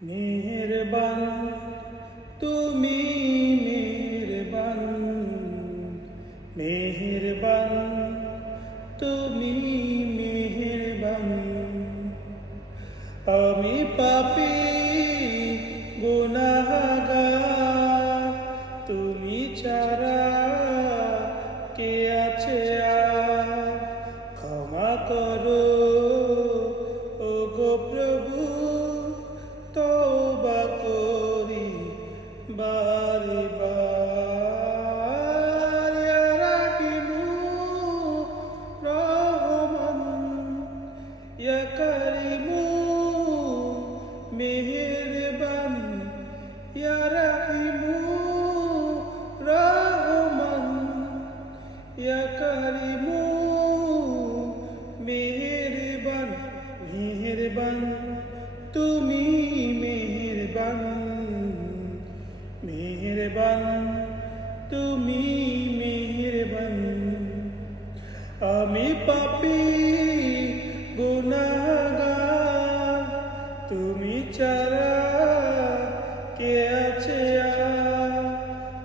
মেহেরবান তুমি, মেহেরবান, মেহেরবান তুমি, মেহেরবান। আমি পাপী গুনাহগার, তুমি ছাড়া কে আছে আর? ক্ষমা করো ওগো প্রভু, তওবা করি বারে বার। ইয়া রাহিমু রহমান, ইয়া কারিমু মেহেরবান, ইয়া রাহিমু রহমান, ইয়া কারিমু মেহেরবান। মেহেরবান তুমি, মেহেরবান, মেহেরবান তুমি, মেহেরবান। আমি পাপী গুনাহগার, তুমি ছাড়া কে আছে আর?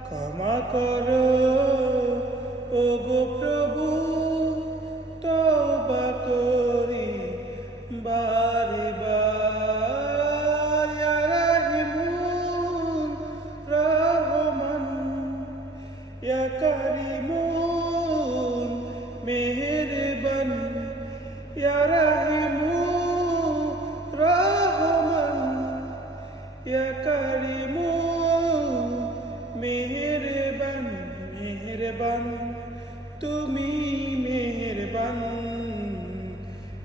ক্ষমা করো ওগো প্রভু, তওবা করি বারে বার। ইয়া রাহিমুন রহমান, ইয়া কারিমুন মেহেরবান, ইয়া রাহিমুন রহমান, ইয়া কারিমুন মেহেরবান। মেহেরবান তুমি, মেহেরবান,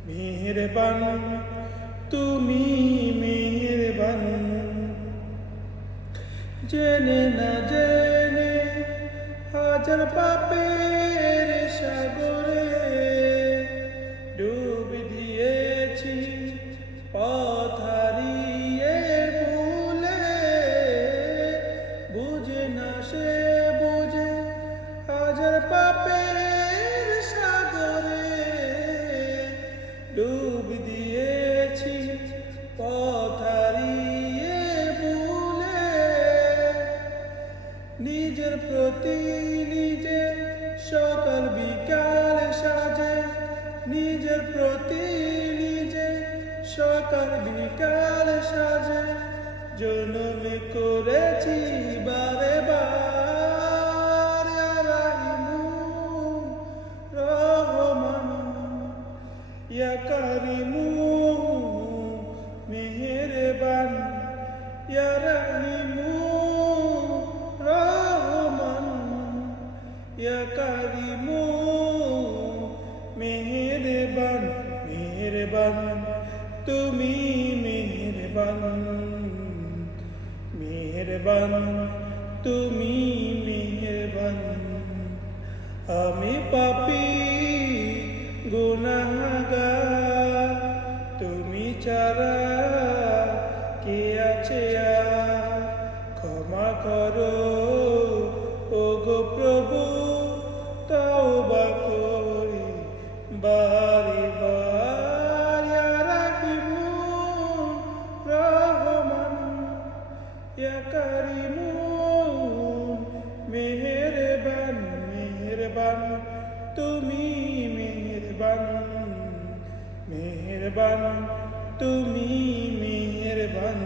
মেহেরবান তুমি, মেহেরবান। জেনে না জেনে হাজার পাপের সাগরে ডুব দিয়েছি, পথ হারিয়ে ভুলে। বুঝে না সে বুঝে হাজার পাপের সাগরে ডুব দিয়েছি, পথ হারিয়ে ভুলে। নিজের প্রতি নিজে সকাল বিকাল সাজে, নিজের প্রতি নিজে সকাল বিকাল সাজে। জনম করেছি বারে বার। ইয়া রাহিমুন রহমান, ইয়া কারিমুন মেহেরবান, ইয়া রাহিমুন রহমান, ইয়া কারিমুন মেহেরবান। মেহেরবান তুমি, মেহেরবান, মেহেরবান তুমি, মেহেরবান। আমি পাপী গুনাহগার, তুমি ছাড়া কে আছে আর? ক্ষমা করো ওগো প্রভু, তওবা করি বারে বার। ইয়া রাহিমুন রহমান, ইয়া কারিমুন মেহেরবান, মেহেরবান তুমি, মেহেরবান, মেহেরবান তুমি, মেহেরবান।